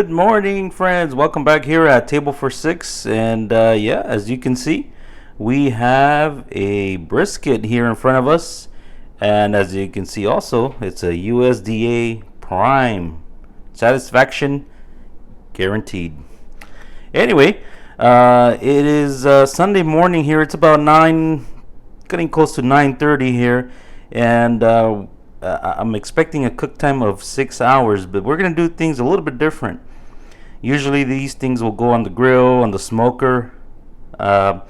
Good morning, friends. Welcome back here at Table for Six. And yeah, as you can see, we have a brisket here in front of us. And as you can see also, it's a USDA Prime. Satisfaction guaranteed. Anyway, it is Sunday morning here. It's about 9, getting close to 9:30 here. And I'm expecting a cook time of 6 hours, but we're going to do things a little bit different. Usually these things will go on the grill, on the smoker. We're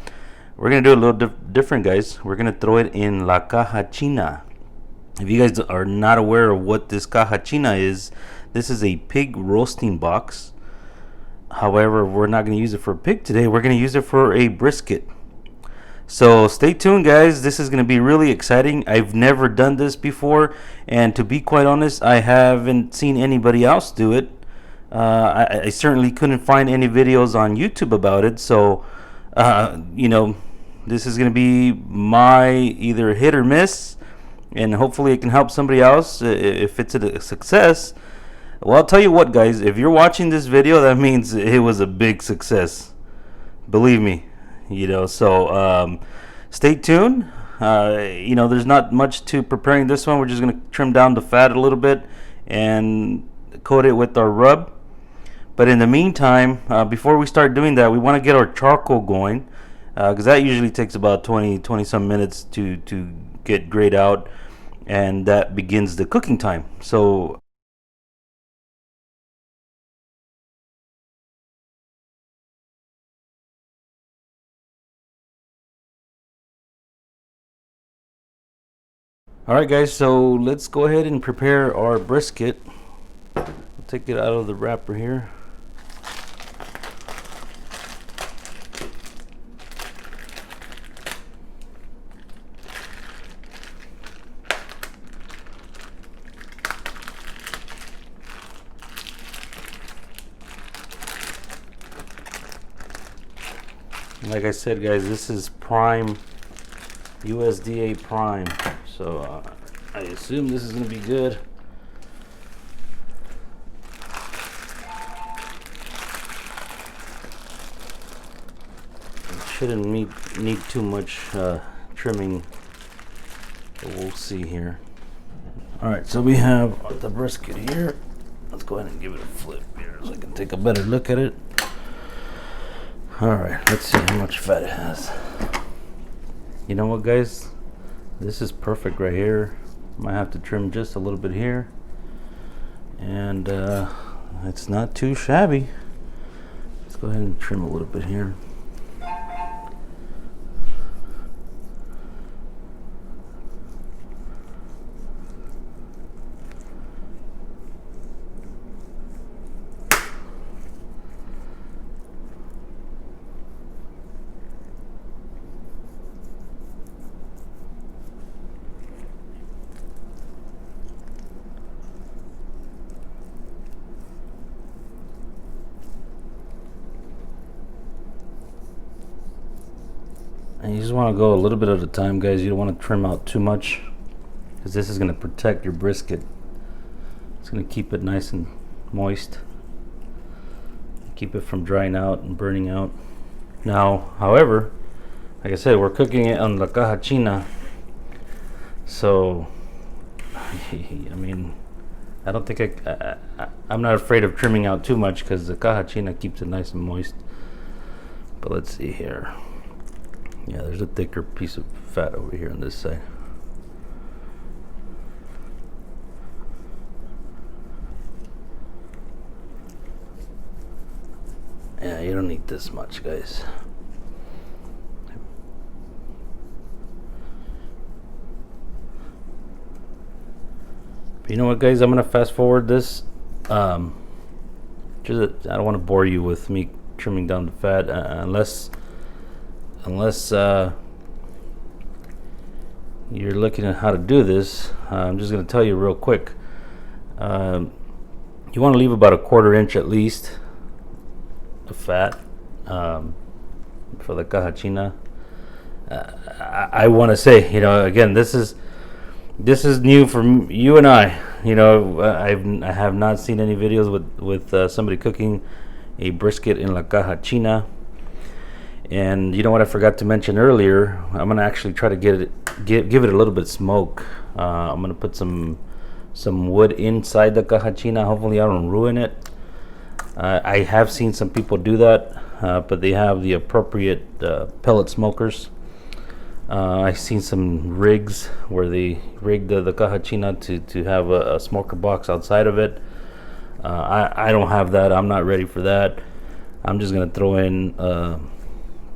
going to do a little different, guys. We're going to throw it in La Caja China. If you guys are not aware of what this Caja China is, this is a pig roasting box. However, we're not going to use it for a pig today. We're going to use it for a brisket. So stay tuned, guys. This is going to be really exciting. I've never done this before, and to be quite honest, I haven't seen anybody else do it. I certainly couldn't find any videos on YouTube about it. So, this is going to be my either hit or miss, and hopefully it can help somebody else if it's a success. Well, I'll tell you what, guys. If you're watching this video, that means it was a big success. Believe me. So stay tuned. There's not much to preparing this one. We're just going to trim down the fat a little bit and coat it with our rub. But in the meantime, before we start doing that, we want to get our charcoal going, because that usually takes about 20 some minutes to get grayed out, and that begins the cooking time. So alright, guys, so let's go ahead and prepare our brisket. I'll take it out of the wrapper here. Like I said, guys, this is Prime, USDA Prime. So I assume this is going to be good. It shouldn't need too much trimming, but we'll see here. Alright, so we have the brisket here. Let's go ahead and give it a flip here so I can take a better look at it. Alright, let's see how much fat it has. You know what, guys? This is perfect right here. Might have to trim just a little bit here. And it's not too shabby. Let's go ahead and trim a little bit here. And you just want to go a little bit at a time, guys. You don't want to trim out too much, because this is going to protect your brisket. It's going to keep it nice and moist, keep it from drying out and burning out. Now, however, like I said, we're cooking it on La Caja China, so I mean, I don't think I'm not afraid of trimming out too much, because the Caja China keeps it nice and moist. But let's see here. Yeah, there's a thicker piece of fat over here on this side. Yeah, you don't need this much, guys. But you know what, guys? I'm gonna fast forward this. I don't want to bore you with me trimming down the fat, unless you're looking at how to do this. I'm just going to tell you real quick. You want to leave about a 1/4 inch at least of fat for the Caja China. I want to say, again, this is This is new for you and I. You know, I have not seen any videos with somebody cooking a brisket in la caja china. And you know what I forgot to mention earlier? I'm gonna actually try to give it a little bit of smoke. I'm gonna put some wood inside the caja china. Hopefully I don't ruin it. I have seen some people do that, but they have the appropriate pellet smokers. I've seen some rigs where they rig the caja china to have a smoker box outside of it. I don't have that. I'm not ready for that. I'm just gonna throw in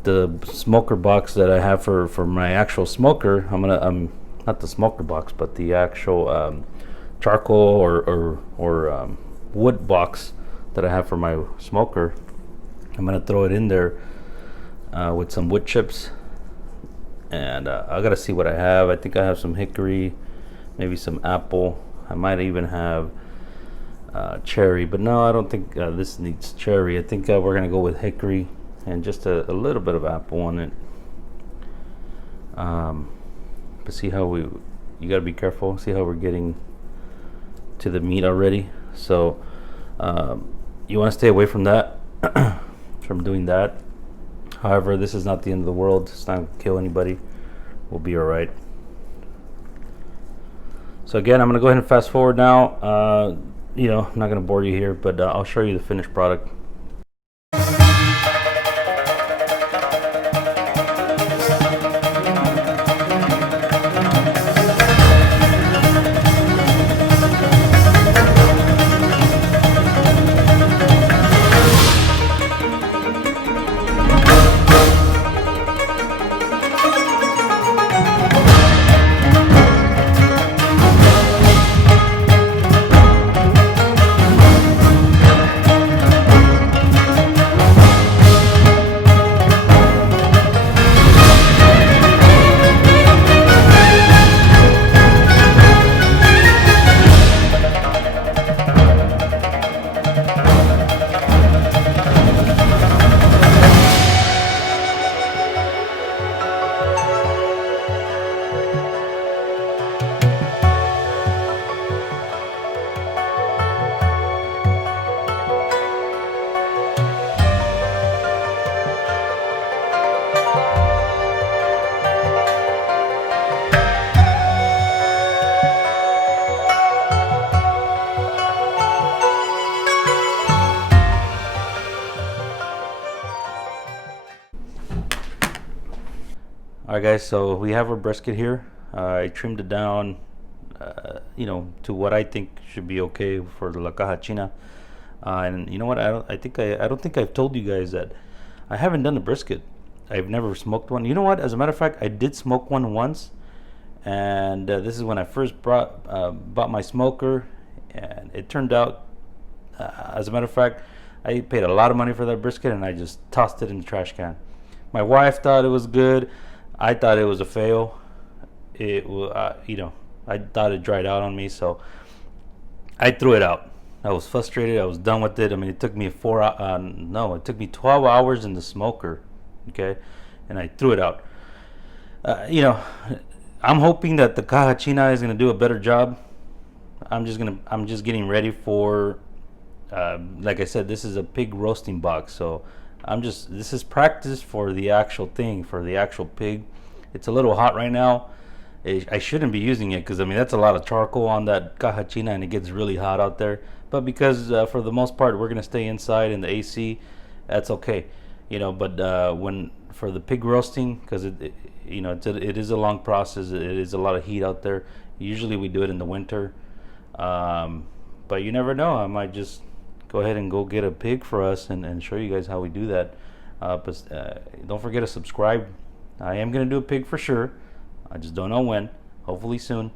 the smoker box that I have for my actual smoker. I'm not the smoker box, but the actual charcoal or wood box that I have for my smoker. I'm gonna throw it in there with some wood chips. And I gotta see what I have. I think I have some hickory, maybe some apple. I might even have cherry, but no, I don't think this needs cherry. I think we're gonna go with hickory and just a little bit of apple on it. But see how you gotta be careful. See how we're getting to the meat already. So you want to stay away from that, from doing that. However, this is not the end of the world. It's not going to kill anybody. We'll be all right. So again, I'm going to go ahead and fast forward now. I'm not going to bore you here, but I'll show you the finished product. Alright guys, so we have our brisket here. I trimmed it down, to what I think should be okay for the la caja china. And you know what? I don't think I've told you guys that I haven't done a brisket. I've never smoked one. You know what? As a matter of fact, I did smoke one once, and this is when I first bought my smoker, and it turned out, as a matter of fact, I paid a lot of money for that brisket, and I just tossed it in the trash can. My wife thought it was good. I thought it was a fail. I thought it dried out on me, so I threw it out. I was frustrated. I was done with it. I mean, it took me 12 hours in the smoker, okay, and I threw it out. I'm hoping that the caja china is gonna do a better job. I'm just getting ready for, like I said, this is a pig roasting box, so this is practice for the actual thing, for the actual pig. It's a little hot right now. I shouldn't be using it because, I mean, that's a lot of charcoal on that caja china and it gets really hot out there. But because for the most part we're going to stay inside in the AC, that's okay. But when for the pig roasting, because it is a long process, it is a lot of heat out there. Usually we do it in the winter. But you never know. I might just go ahead and go get a pig for us and show you guys how we do that. But don't forget to subscribe. I am going to do a pig for sure. I just don't know when. Hopefully soon.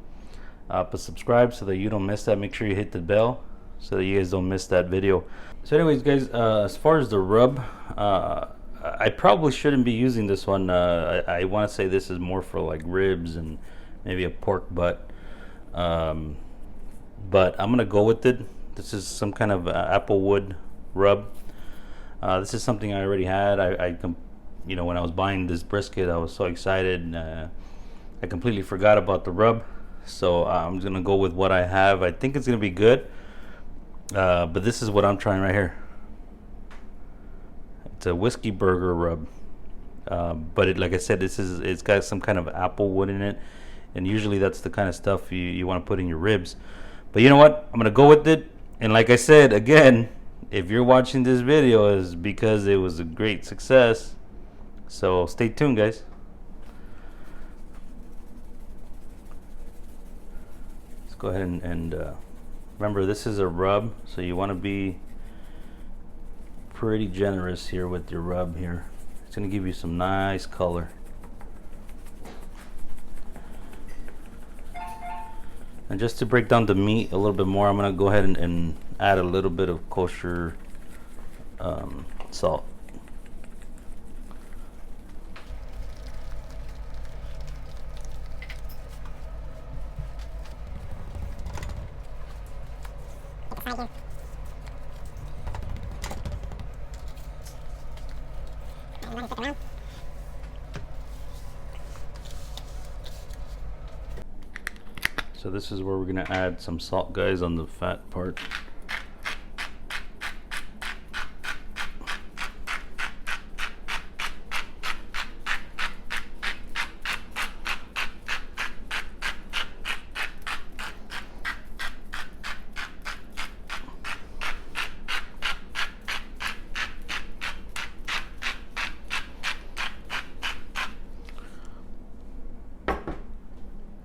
But subscribe so that you don't miss that. Make sure you hit the bell so that you guys don't miss that video. So anyways, guys, as far as the rub, I probably shouldn't be using this one. I want to say this is more for like ribs and maybe a pork butt. But I'm going to go with it. This is some kind of apple wood rub. This is something I already had. When I was buying this brisket, I was so excited. I completely forgot about the rub. So I'm gonna go with what I have. I think it's gonna be good. But this is what I'm trying right here. It's a whiskey burger rub. But like I said, it's got some kind of apple wood in it, and usually that's the kind of stuff you want to put in your ribs. But you know what? I'm gonna go with it. And like I said again, if you're watching this video, is because it was a great success. So stay tuned, guys. Let's go ahead and remember, this is a rub, so you want to be pretty generous here with your rub here. It's going to give you some nice color. And just to break down the meat a little bit more, I'm going to go ahead and add a little bit of kosher salt. So this is where we're gonna add some salt, guys, on the fat part.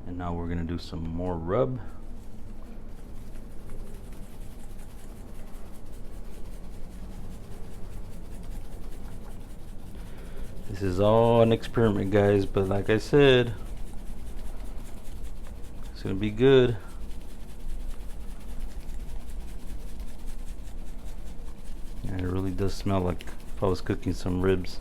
And now we're gonna do some more rub. This is all an experiment, guys, but like I said, it's gonna be good. And it really does smell like if I was cooking some ribs.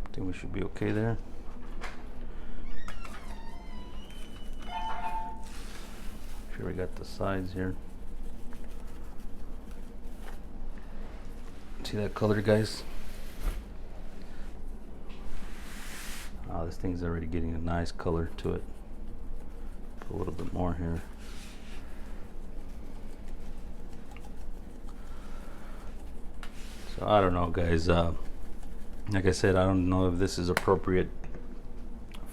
I think we should be okay there. Sure, we got the sides here. See that color, guys? Oh, this thing's already getting a nice color to it. Put a little bit more here. So I don't know, guys. Like I said, I don't know if this is appropriate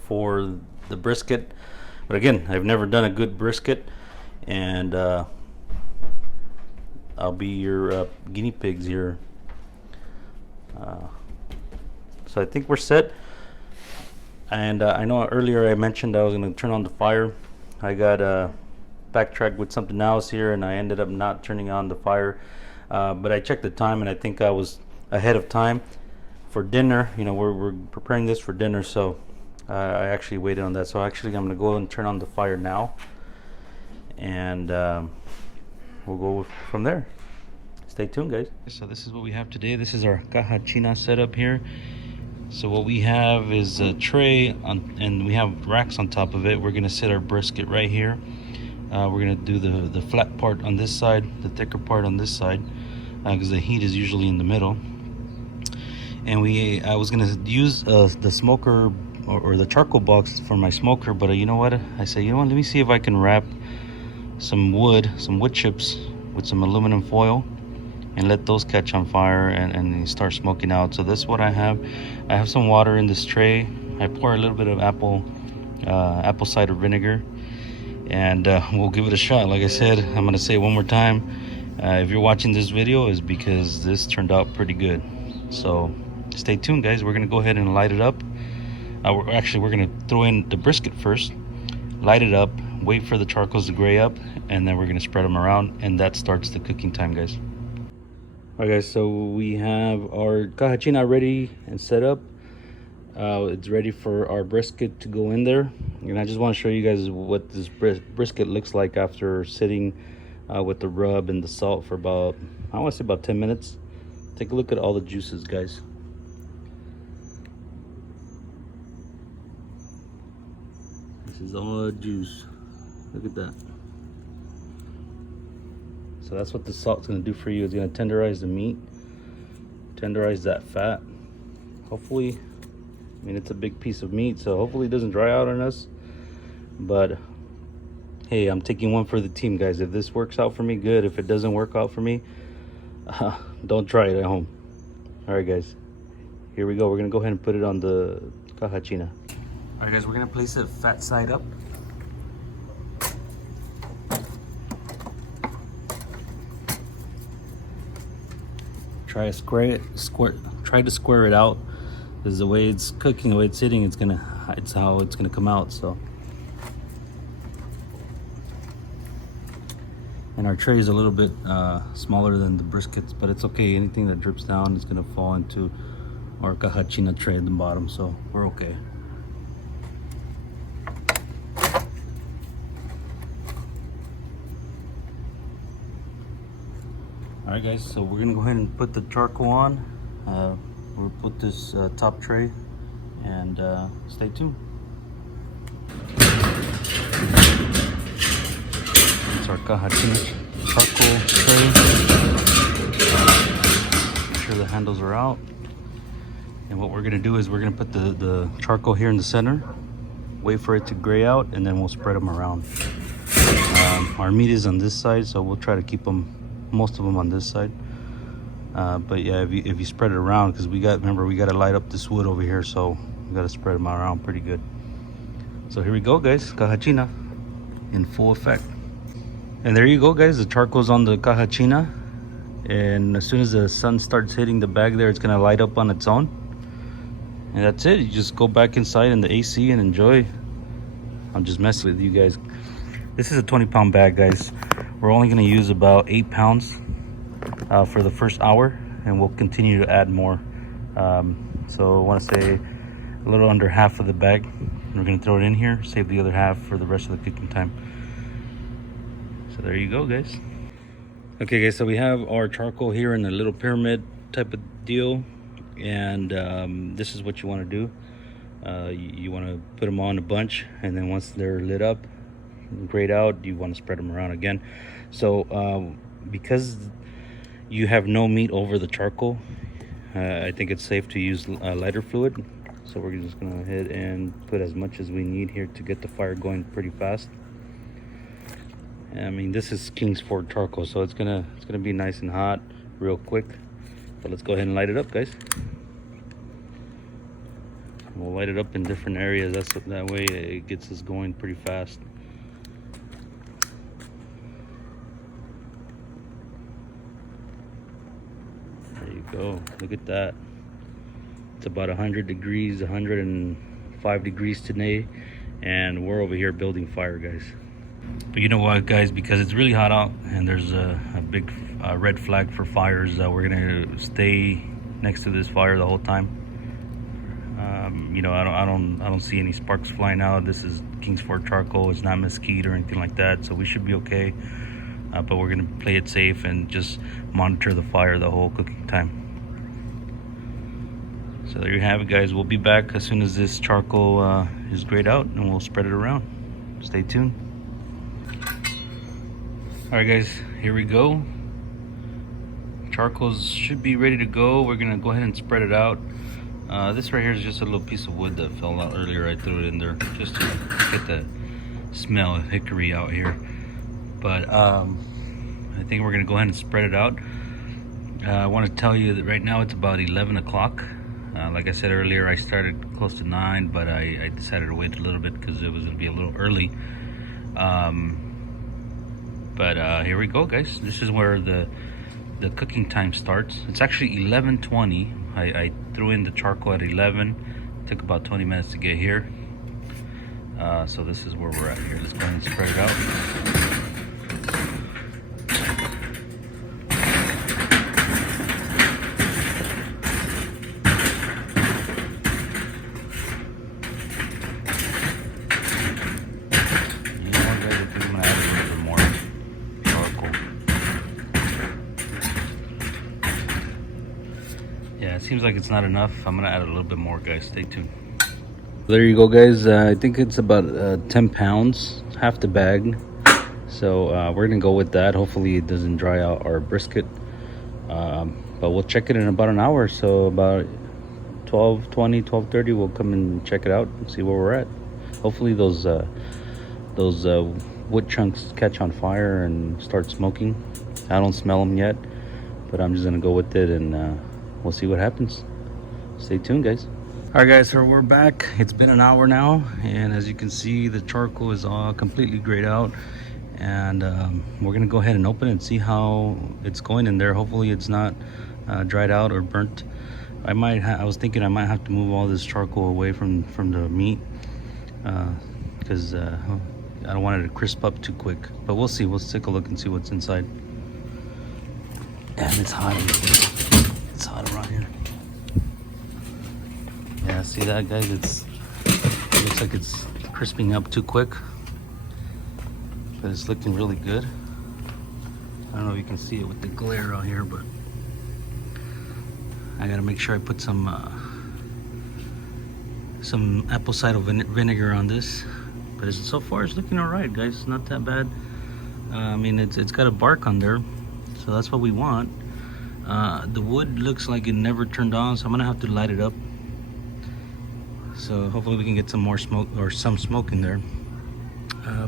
for the brisket, but again, I've never done a good brisket, and I'll be your guinea pigs here. So I think we're set. And I know earlier I mentioned I was going to turn on the fire. I got backtracked with something else here, and I ended up not turning on the fire. But I checked the time, and I think I was ahead of time for dinner. You know, we're preparing this for dinner, so I actually waited on that. So actually, I'm going to go and turn on the fire now, and we'll go from there. Stay tuned, guys. So this is what we have today. This is our Caja setup here. So what we have is a tray and we have racks on top of it. We're gonna set our brisket right here. We're gonna do the flat part on this side, the thicker part on this side, because the heat is usually in the middle. And I was gonna use the smoker or the charcoal box for my smoker, but you know what? I said, you know what? Let me see if I can wrap some wood chips with some aluminum foil and let those catch on fire and start smoking out. So this is what I have. I have some water in this tray. I pour a little bit of apple cider vinegar, and we'll give it a shot. Like I said, I'm gonna say it one more time. If you're watching this video, is because this turned out pretty good. So stay tuned, guys. We're gonna go ahead and light it up. We're gonna throw in the brisket first, light it up, wait for the charcoals to gray up, and then we're gonna spread them around, and that starts the cooking time, guys. Alright, guys, so we have our Caja ready and set up. It's ready for our brisket to go in there, and I just want to show you guys what this brisket looks like after sitting with the rub and the salt for about, I want to say about 10 minutes. Take a look at all the juices, guys. This is all the juice. Look at that. So that's what the salt's gonna do for you. It's gonna tenderize the meat, tenderize that fat. Hopefully, I mean, it's a big piece of meat, so hopefully it doesn't dry out on us. But hey, I'm taking one for the team, guys. If this works out for me, good. If it doesn't work out for me, don't try it at home. All right, guys, here we go. We're gonna go ahead and put it on the caja china. All right, guys, we're gonna place it fat side up. Try to square it out, because the way it's cooking, the way it's sitting, it's how it's gonna come out. So, and our tray is a little bit smaller than the briskets, but it's okay. Anything that drips down is gonna fall into our caja china tray at the bottom, so we're okay. Alright, guys, so we're gonna go ahead and put the charcoal on. We'll put this top tray, and stay tuned. It's our caja china charcoal tray. Make sure the handles are out. And what we're gonna do is we're gonna put the charcoal here in the center, wait for it to gray out, and then we'll spread them around. Our meat is on this side, so we'll try to keep most of them on this side. But yeah, if you spread it around, because remember we got to light up this wood over here, so we got to spread them around pretty good. So here we go, guys, caja china in full effect. And there you go, guys, the charcoal's on the caja china, and as soon as the sun starts hitting the bag there, it's gonna light up on its own. And that's it. You just go back inside in the AC and enjoy. I'm just messing with you guys. This is a 20-pound bag, guys. We're only going to use about 8 pounds for the first hour, and we'll continue to add more. So I want to say a little under half of the bag. We're going to throw it in here, save the other half for the rest of the cooking time. So there you go, guys. Okay, guys, so we have our charcoal here in a little pyramid type of deal, and this is what you want to do. You want to put them on a bunch, and then once they're lit up, grayed out, you want to spread them around again. So because you have no meat over the charcoal, I think it's safe to use lighter fluid. So we're just gonna go ahead and put as much as we need here to get the fire going pretty fast. I mean, this is King's Ford charcoal, so it's gonna be nice and hot real quick. So let's go ahead and light it up, guys. We'll light it up in different areas. That way it gets us going pretty fast. There you go. Look at that. It's about 100 degrees, 105 degrees today, and we're over here building fire, guys. But you know what, guys, because it's really hot out and there's a big red flag for fires, we're gonna stay next to this fire the whole time. You know, I don't see any sparks flying out. This is King's Ford charcoal. It's not mesquite or anything like that, so we should be okay. But we're gonna play it safe and just monitor the fire the whole cooking time. So there you have it, guys. We'll be back as soon as this charcoal is grayed out, and we'll spread it around. Stay tuned. All right, guys, here we go. Charcoals should be ready to go. We're gonna go ahead and spread it out. This right here is just a little piece of wood that fell out earlier. I threw it in there just to get the smell of hickory out here. But I think we're gonna go ahead and spread it out. I want to tell you that right now it's about 11 o'clock. Like I said earlier, I started close to 9, but I decided to wait a little bit because it was gonna be a little early. But here we go, guys. This is where the cooking time starts. It's actually 11:20. I threw in the charcoal at 11. Took about 20 minutes to get here. So this is where we're at here. Let's go ahead and spread it out. Seems like it's not enough. I'm gonna add a little bit more, guys. Stay tuned. There you go, guys. I think it's about 10 pounds, half the bag. So we're gonna go with that. Hopefully it doesn't dry out our brisket. But we'll check it in about an hour. So about 12:20, 12:30, we'll come and check it out and see where we're at. Hopefully those wood chunks catch on fire and start smoking. I don't smell them yet, but I'm just gonna go with it, and we'll see what happens. Stay tuned, guys. All right, guys, so we're back. It's been an hour now, and as you can see, the charcoal is all completely grayed out, and we're gonna go ahead and open it and see how it's going in there. Hopefully it's not dried out or burnt. I was thinking I might have to move all this charcoal away from the meat, because I don't want it to crisp up too quick. But we'll see. We'll take a look and see what's inside. And it's hot. It's hot around here. Yeah, see that, guys? It looks like it's crisping up too quick, but it's looking really good. I don't know if you can see it with the glare out here, but I gotta make sure I put some apple cider vinegar on this. But so far it's looking all right, guys. It's not that bad. I mean, it's got a bark on there, so that's what we want. The wood looks like it never turned on, so I'm gonna have to light it up. So hopefully we can get some more smoke, or some smoke in there.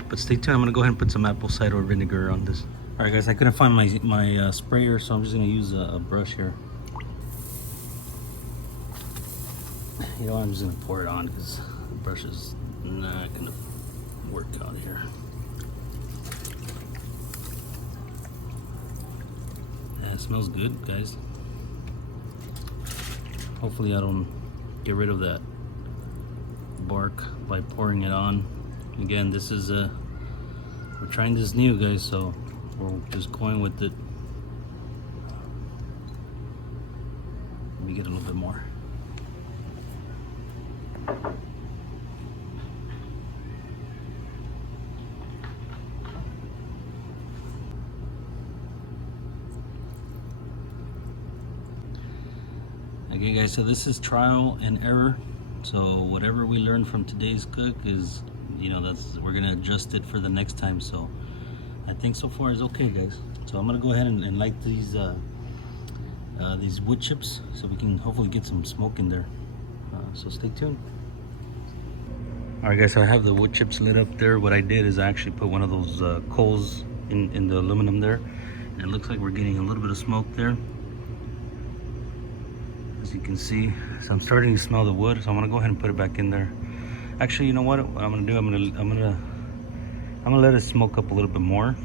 But stay tuned. I'm gonna go ahead and put some apple cider vinegar on this. All right, guys. I couldn't find my sprayer, so I'm just gonna use a brush here. You know, I'm just gonna pour it on because the brush is not gonna work out here. Yeah, it smells good, guys. Hopefully I don't get rid of that bark by pouring it on. Again, this is we're trying this new, guys, so we're just going with it. Let me get a little bit more. Okay, guys, so this is trial and error. So whatever we learn from today's cook is, you know, we're gonna adjust it for the next time. So I think so far is okay, guys. So I'm gonna go ahead and light these wood chips so we can hopefully get some smoke in there. So stay tuned. All right, guys, so I have the wood chips lit up there. What I did is I actually put one of those coals in the aluminum there, and it looks like we're getting a little bit of smoke there, as you can see. So I'm starting to smell the wood, so I'm gonna go ahead and put it back in there. Actually, you know what I'm gonna do? I'm gonna let it smoke up a little bit more.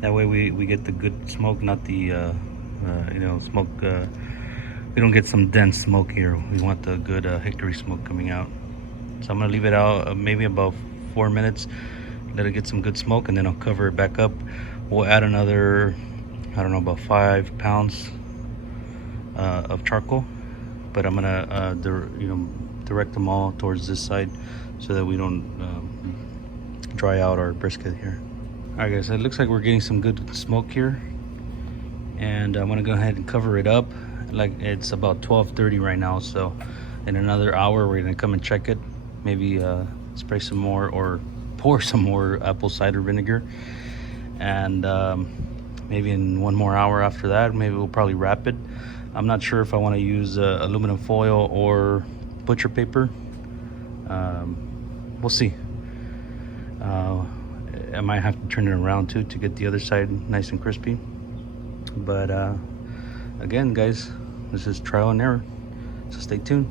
That way we get the good smoke, not the you know, smoke. We don't get some dense smoke here. We want the good hickory smoke coming out. So I'm gonna leave it out maybe about 4 minutes, let it get some good smoke, and then I'll cover it back up. We'll add another, I don't know, about 5 pounds of charcoal, but I'm gonna direct them all towards this side so that we don't dry out our brisket here. All right, guys, it looks like we're getting some good smoke here, and I'm gonna go ahead and cover it up. Like, it's about 12:30 right now, so in another hour we're gonna come and check it. Maybe spray some more or pour some more apple cider vinegar, and maybe in 1 more hour after that, maybe we'll probably wrap it. I'm not sure if I want to use aluminum foil or butcher paper. We'll see. I might have to turn it around too to get the other side nice and crispy. But again, guys, this is trial and error, so stay tuned.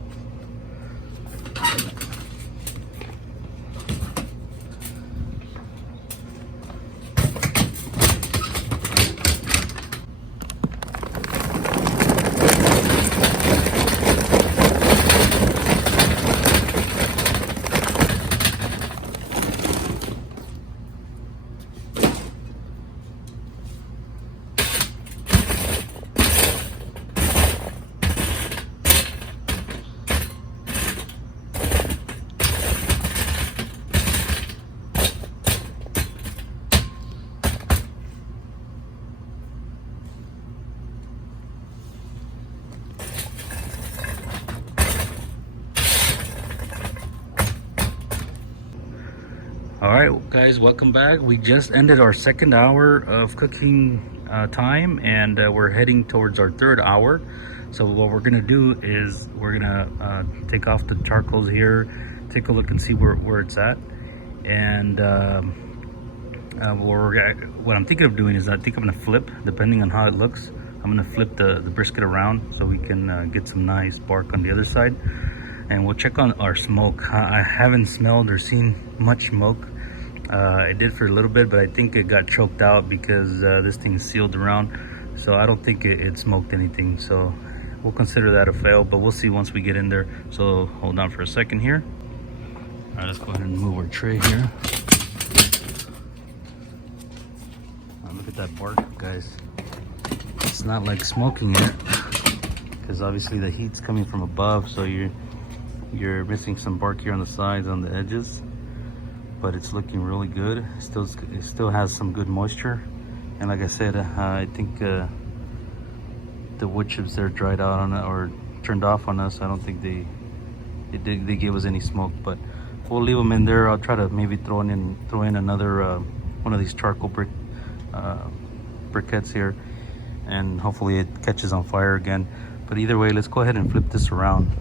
All right, guys, welcome back. We just ended our second hour of cooking time, and we're heading towards our third hour. So what we're gonna do is we're gonna take off the charcoals here, take a look and see where it's at. And what I'm thinking of doing is I think I'm gonna flip, depending on how it looks, I'm gonna flip the brisket around so we can get some nice bark on the other side. And we'll check on our smoke. I haven't smelled or seen much smoke. I did for a little bit, but I think it got choked out because this thing is sealed around. So I don't think it smoked anything. So we'll consider that a fail, but we'll see once we get in there. So hold on for a second here. All right, let's go ahead and move our tray here. Look at that bark, guys. It's not like smoking it, because obviously the heat's coming from above, so you're missing some bark here on the sides, on the edges, but it's looking really good. It still has some good moisture, and like I said, I think the wood chips there dried out on it or turned off on us. I don't think they gave us any smoke, but we'll leave them in there. I'll try to maybe throw in another one of these charcoal briquettes here, and hopefully it catches on fire again. But either way, let's go ahead and flip this around.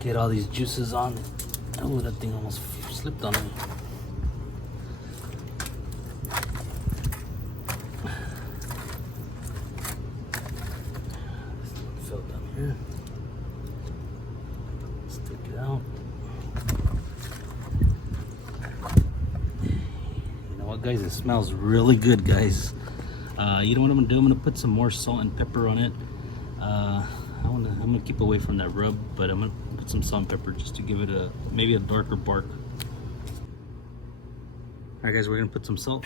Get all these juices on. Oh, that thing almost slipped on me. Fell down here. Let's take it out. You know what, guys? It smells really good, guys. You know what I'm gonna do? I'm gonna put some more salt and pepper on it. I'm gonna keep away from that rub, but I'm gonna put some salt and pepper just to give it maybe a darker bark. All right, guys, we're gonna put some salt.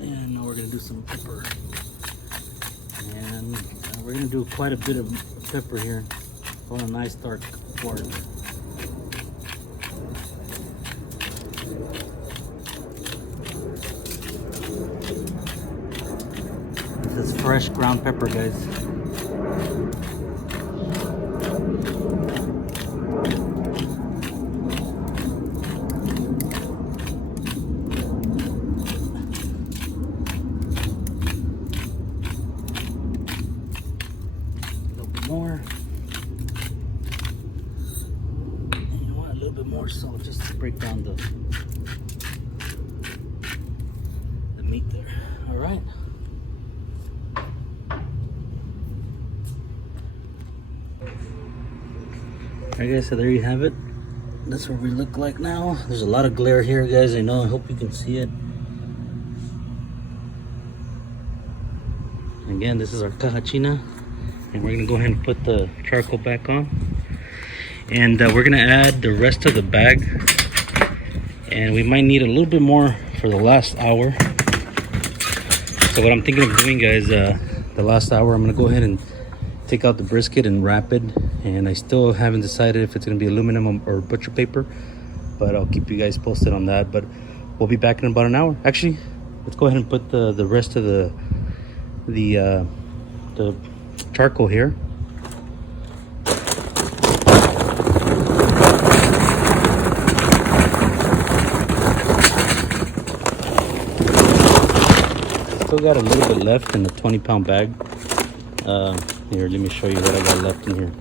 And now we're gonna do some pepper. And we're gonna do quite a bit of pepper here. I want a nice dark bark. This is fresh ground pepper, guys. More. And you want a little bit more salt just to break down the meat there. All right. All right, guys, so there you have it. That's what we look like now. There's a lot of glare here, guys. I know. I hope you can see it. Again, this is our Caja, and we're gonna go ahead and put the charcoal back on, and we're gonna add the rest of the bag, and we might need a little bit more for the last hour. So what I'm thinking of doing, guys, the last hour, I'm gonna go ahead and take out the brisket and wrap it, and I still haven't decided if it's gonna be aluminum or butcher paper, but I'll keep you guys posted on that. But we'll be back in about an hour. Actually, let's go ahead and put the rest of the charcoal here. Still got a little bit left in the 20-pound bag. Here, let me show you what I got left in here.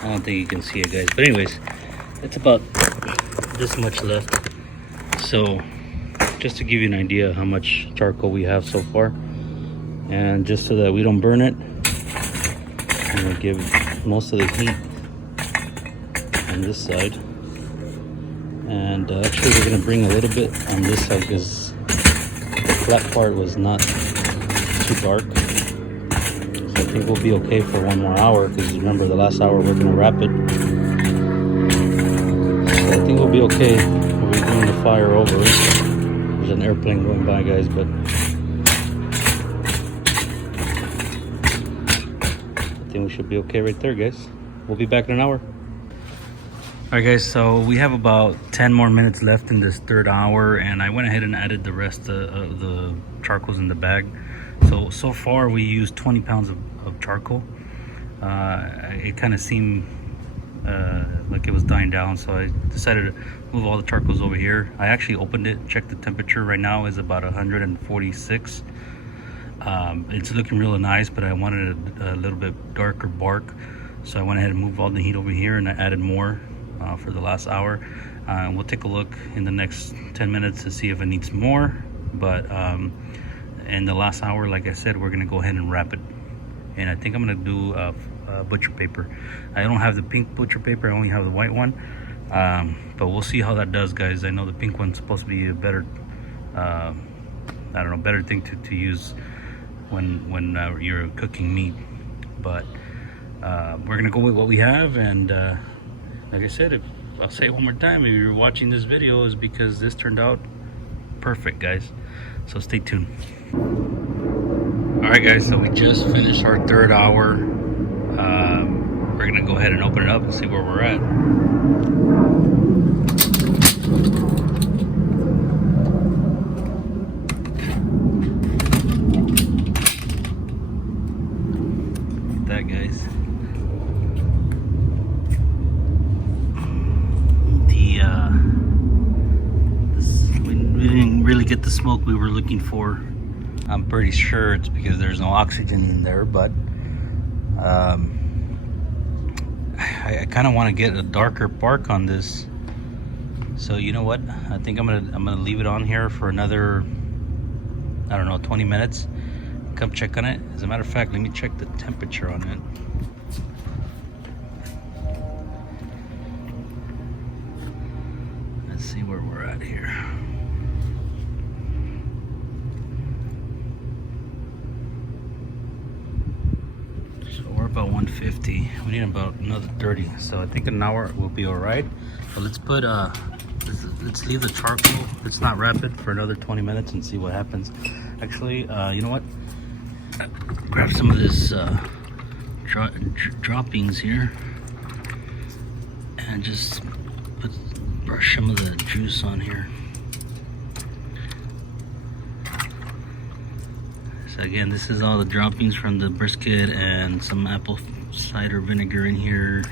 I don't think you can see it, guys, but anyways, it's about this much left. So just to give you an idea of how much charcoal we have so far, and just so that we don't burn it, I'm gonna give most of the heat on this side, and actually we're gonna bring a little bit on this side because the flat part was not too dark. So I think we'll be okay for one more hour, because remember the last hour we're gonna wrap it. So I think we'll be okay. We'll be doing the fire over. There's an airplane going by, guys, but I think we should be okay right there, guys. We'll be back in an hour. Alright guys, so we have about 10 more minutes left in this third hour, and I went ahead and added the rest of the charcoals in the bag. So far we used 20 pounds of charcoal. It kind of seemed like it was dying down, so I decided to move all the charcoals over here. I actually opened it, checked the temperature. Right now is about 146. It's looking really nice, but I wanted a little bit darker bark, so I went ahead and moved all the heat over here, and I added more for the last hour. We'll take a look in the next 10 minutes to see if it needs more, but in the last hour, like I said, we're gonna go ahead and wrap it. And I think I'm gonna do butcher paper. I don't have the pink butcher paper, I only have the white one, but we'll see how that does, guys. I know the pink one's supposed to be a better I don't know, better thing to use when you're cooking meat, but we're gonna go with what we have. And like I said, I'll say it one more time, if you're watching this video, is because this turned out perfect, guys. So stay tuned. All right, guys, so we just finished our third hour. We're gonna go ahead and open it up and see where we're at. Look at that, guys. We didn't really get the smoke we were looking for. I'm pretty sure it's because there's no oxygen in there, but I kind of want to get a darker bark on this. So you know what? I think I'm gonna leave it on here for another, I don't know, 20 minutes. Come check on it. As a matter of fact, let me check the temperature on it. Let's see where we're at here. About 150. We need about another 30, so I think an hour will be all right. But let's put let's leave the charcoal, let's not wrap it, for another 20 minutes and see what happens. Actually, you know what, grab some of this droppings here and just brush some of the juice on here. Again, this is all the droppings from the brisket and some apple cider vinegar in here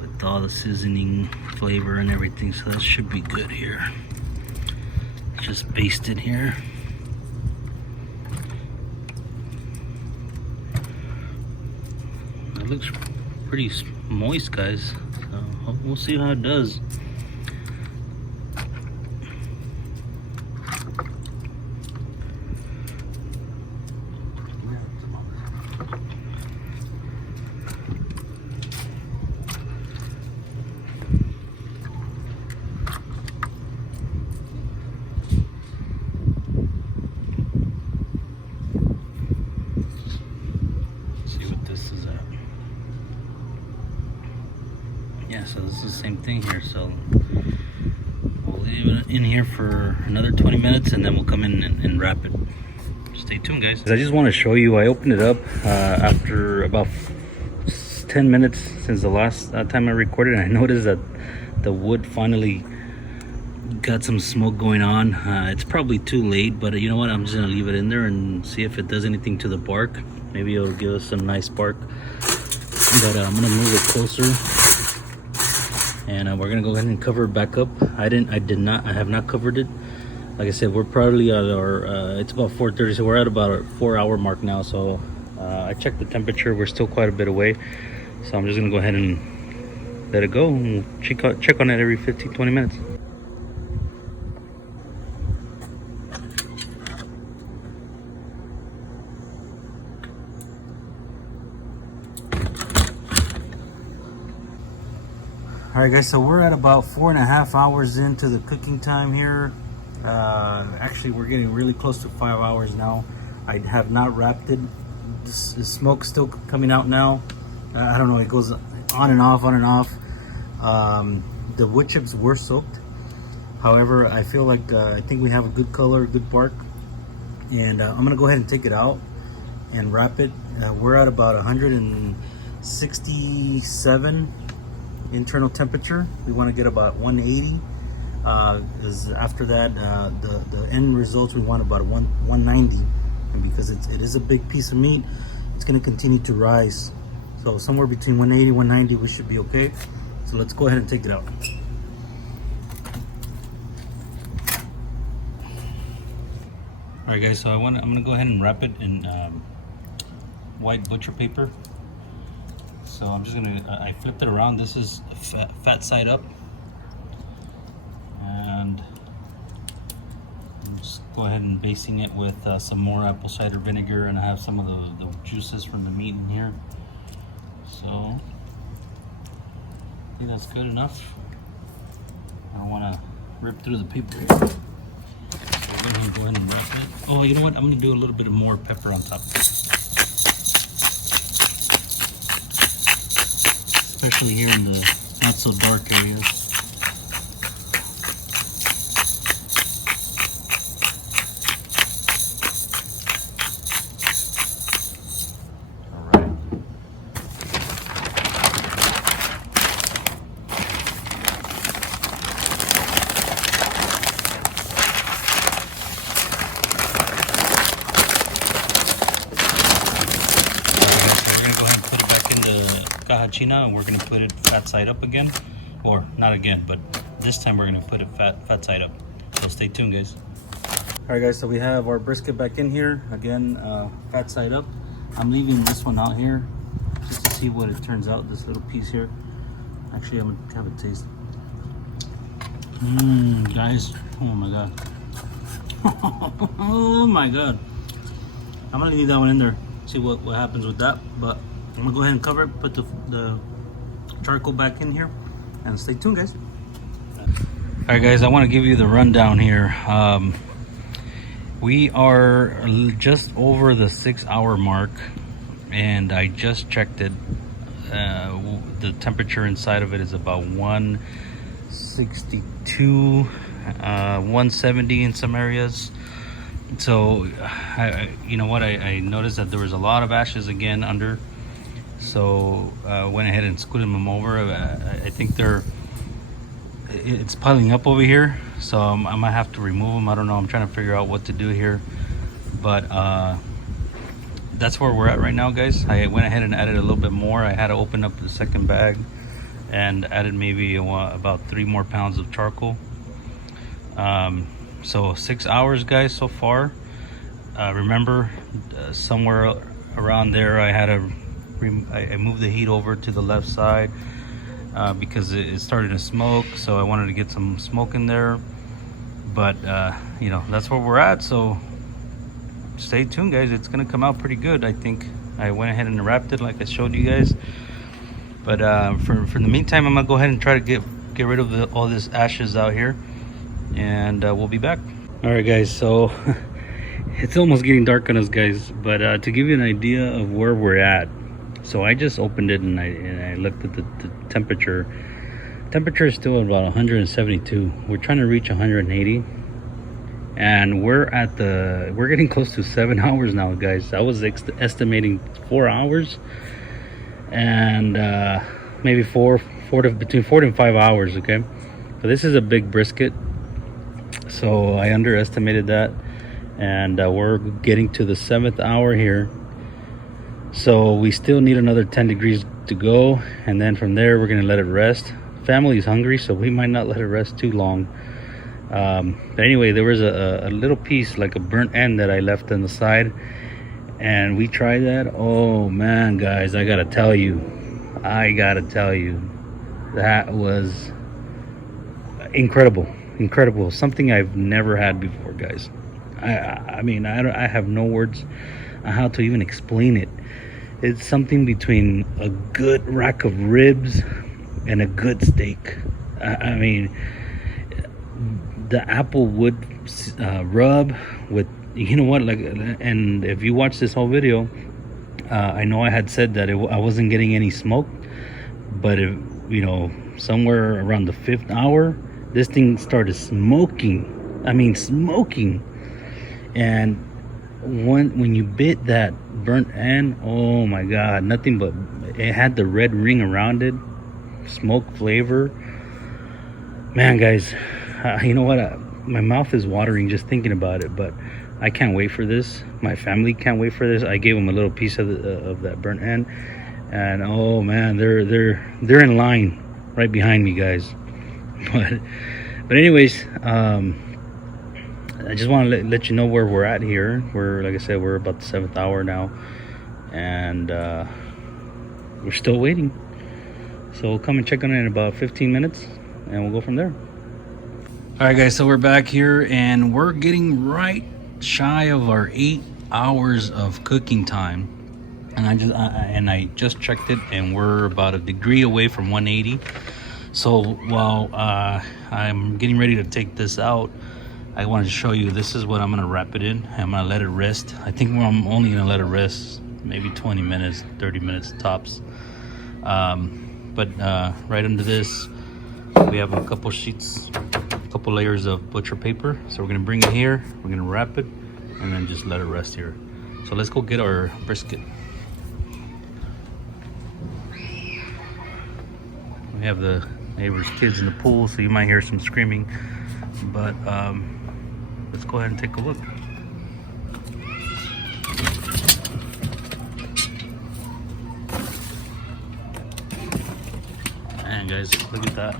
with all the seasoning flavor and everything, so that should be good here. Just baste it here. It looks pretty moist, guys, so we'll see how it does. Yeah, so this is the same thing here, so we'll leave it in here for another 20 minutes and then we'll come in and wrap it. Stay tuned, guys. I just want to show you, I opened it up after about 10 minutes since the last time I recorded, and I noticed that the wood finally got some smoke going on. It's probably too late, but you know what, I'm just gonna leave it in there and see if it does anything to the bark. Maybe it'll give us some nice bark. But I'm gonna move it closer, and we're gonna go ahead and cover it back up. I have not covered it. Like I said, we're probably at our it's about 4:30, so we're at about a 4-hour mark now. So I checked the temperature, we're still quite a bit away, so I'm just gonna go ahead and let it go and check on it every 15-20 minutes. Alright guys, so we're at about 4.5 hours into the cooking time here. Actually, we're getting really close to 5 hours now. I have not wrapped it. The smoke's still coming out now. I don't know, it goes on and off, on and off. The wood chips were soaked. However, I feel like I think we have a good color, good bark. And I'm gonna go ahead and take it out and wrap it. We're at about 167. internal temperature. We want to get about 180. Is after that, the end results we want about 190, and because it is a big piece of meat, it's going to continue to rise. So somewhere between 180 190 we should be okay. So let's go ahead and take it out. All right, guys. So I'm gonna go ahead and wrap it in white butcher paper. So I'm just gonna I flipped it around. This is fat side up, and just go ahead and basting it with some more apple cider vinegar, and I have some of the juices from the meat in here. So I think that's good enough. I don't want to rip through the paper. So I'm going to go ahead and wrap it. Oh, you know what? I'm going to do a little bit of more pepper on top, especially here in the not so dark areas. Caja, and we're going to put it fat side up again, or not again, but this time we're going to put it fat side up. So stay tuned, guys. All right, guys, so we have our brisket back in here again, fat side up. I'm leaving this one out here just to see what it turns out, this little piece here. Actually, I'm gonna have a taste. Guys, oh my god. Oh my god. I'm gonna leave that one in there, see what happens with that. But I'm gonna go ahead and cover it, put the charcoal back in here, and stay tuned, guys. All right, guys, I want to give you the rundown here. We are just over the 6-hour mark, and I just checked it. The temperature inside of it is about 162, 170 in some areas. So, you know what? I noticed that there was a lot of ashes again under. So went ahead and scooted them over. I think it's piling up over here, so I might have to remove them. I don't know. I'm trying to figure out what to do here, but that's where we're at right now, guys. I went ahead and added a little bit more. I had to open up the second bag and added maybe about 3 more pounds of charcoal. So 6 hours, guys, so far. Remember, somewhere around there I moved the heat over to the left side because it started to smoke, so I wanted to get some smoke in there. But you know, that's where we're at, so stay tuned, guys. It's gonna come out pretty good. I think I went ahead and wrapped it like I showed you guys. But for the meantime, I'm gonna go ahead and try to get rid of all this ashes out here, and we'll be back. All right, guys, so it's almost getting dark on us, guys, but to give you an idea of where we're at, so I just opened it and I looked at the temperature. Temperature is still about 172. We're trying to reach 180, and we're getting close to 7 hours now, guys. I was estimating 4 hours, and maybe between 4 and 5 hours. Okay, so this is a big brisket, so I underestimated that, and we're getting to the 7th hour here. So we still need another 10 degrees to go, and then from there we're gonna let it rest. Family's hungry, so we might not let it rest too long. But anyway, there was a little piece, like a burnt end, that I left on the side, and we tried that. Oh man, guys, I gotta tell you, that was incredible. Something I've never had before, guys. I mean, I have no words on how to even explain it. It's something between a good rack of ribs and a good steak. I mean, the apple wood rub with, you know what, like, and if you watch this whole video, I know I had said that I wasn't getting any smoke, but if, you know, somewhere around the 5th hour, this thing started smoking. I mean, smoking. And when you bit that burnt end, oh my god, nothing but, it had the red ring around it. smoke flavor. Man, guys, you know what? My mouth is watering just thinking about it, but I can't wait for this. My family can't wait for this. I gave them a little piece of that burnt end, and oh man, they're in line right behind me, guys. But anyways, I just want to let you know where we're at here. We're, like I said, we're about the 7th hour now, and we're still waiting. So we'll come and check on it in about 15 minutes, and we'll go from there. All right, guys, so we're back here, and we're getting right shy of our 8 hours of cooking time. And I just checked it, and we're about a degree away from 180. So while I'm getting ready to take this out, I wanted to show you, this is what I'm gonna wrap it in. I'm gonna let it rest. I think I'm only gonna let it rest maybe 20 minutes, 30 minutes tops. But right under this, we have a couple sheets, a couple layers of butcher paper. So we're gonna bring it here, we're gonna wrap it, and then just let it rest here. So let's go get our brisket. We have the neighbor's kids in the pool, so you might hear some screaming, but let's go ahead and take a look. And guys, look at that.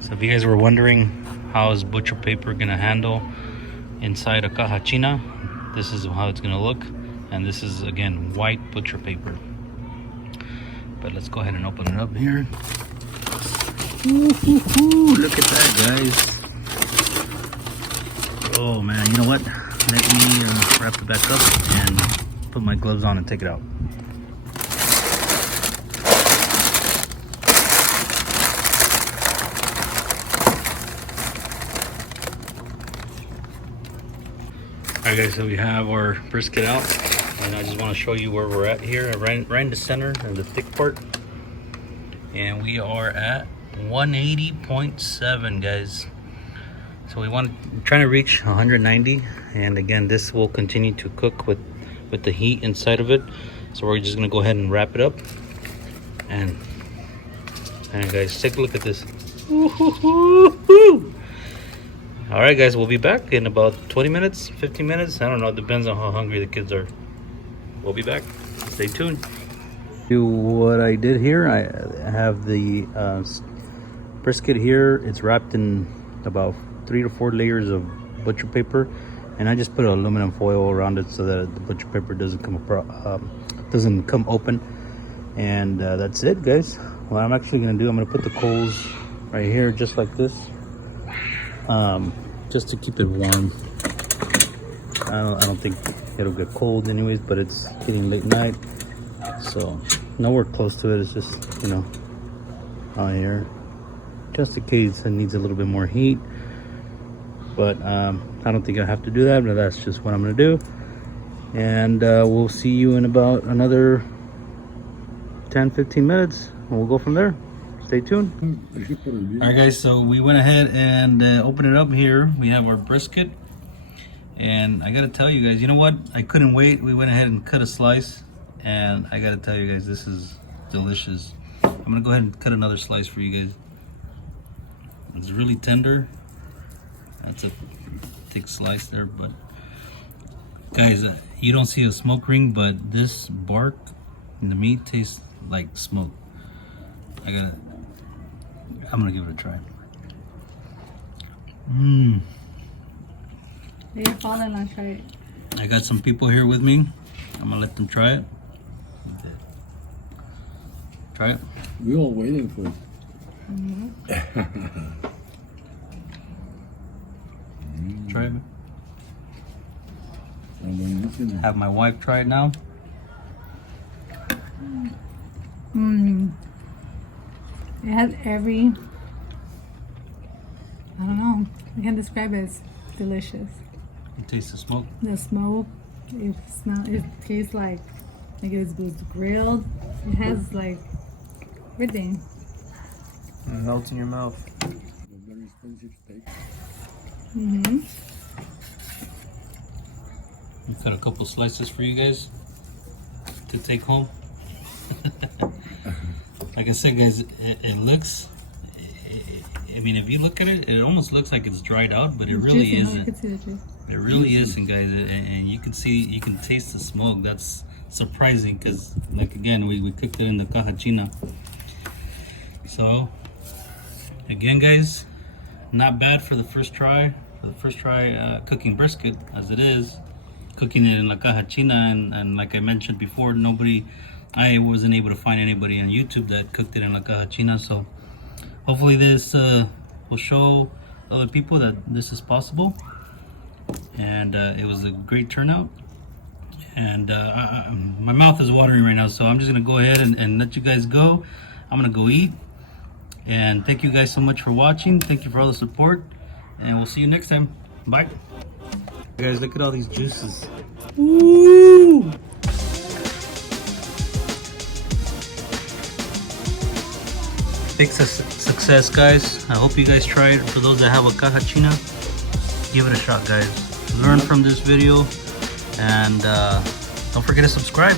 So if you guys were wondering how is butcher paper gonna handle inside a caja china, this is how it's gonna look. And this is, again, white butcher paper. But let's go ahead and open it up here. Ooh, look at that, guys. Oh man, you know what? Let me wrap it back up and put my gloves on and take it out. Alright guys, so we have our brisket out, and I just want to show you where we're at here, right in the center of the thick part. And we are at 180.7, guys. So trying to reach 190, and again, this will continue to cook with the heat inside of it. So we're just gonna go ahead and wrap it up, and guys, take a look at this. All right, guys, we'll be back in about 20 minutes, 15 minutes. I don't know, it depends on how hungry the kids are. We'll be back. Stay tuned. What I did here, I have the brisket here. It's wrapped in about 3 to 4 layers of butcher paper, and I just put aluminum foil around it so that the butcher paper doesn't come open. And that's it, guys. What I'm actually gonna do, I'm gonna put the coals right here, just like this, just to keep it warm. I don't think it'll get cold anyways, but it's getting late night, so nowhere close to it. It's just, you know, on here, just in case it needs a little bit more heat. But I don't think I have to do that, but that's just what I'm gonna do. And we'll see you in about another 10-15 minutes, and we'll go from there. Stay tuned. All right, guys, so we went ahead and opened it up here. We have our brisket, and I gotta tell you guys, you know what? I couldn't wait. We went ahead and cut a slice, and I gotta tell you guys, this is delicious. I'm gonna go ahead and cut another slice for you guys. It's really tender. That's a thick slice there, but guys, you don't see a smoke ring, but this bark and the meat tastes like smoke. I'm gonna give it a try. You're falling on try it. I got some people here with me. I'm gonna let them try it. Try it. We're all waiting for it. Try it. Have my wife try it now. It has every, I don't know, I can describe it as delicious. You taste the smoke? The smoke, it tastes like it was grilled. It has like everything. It melts in your mouth. Very expensive steak. We cut a couple slices for you guys to take home. Like I said, guys, it looks. I mean, if you look at it, it almost looks like it's dried out, but it really isn't. It really isn't, guys. And you can taste the smoke. That's surprising because, like, again, we cooked it in the Caja. So, again, guys, not bad for the first try. Cooking brisket, as it is, cooking it in la Caja, and like I mentioned before, I wasn't able to find anybody on YouTube that cooked it in la Caja. So, hopefully, this will show other people that this is possible. And it was a great turnout. And my mouth is watering right now, so I'm just gonna go ahead and let you guys go. I'm gonna go eat. And thank you guys so much for watching. Thank you for all the support, and we'll see you next time. Bye. Guys, look at all these juices. Woo! Big success, guys. I hope you guys try it. For those that have a Caja, give it a shot, guys. Learn from this video, and don't forget to subscribe.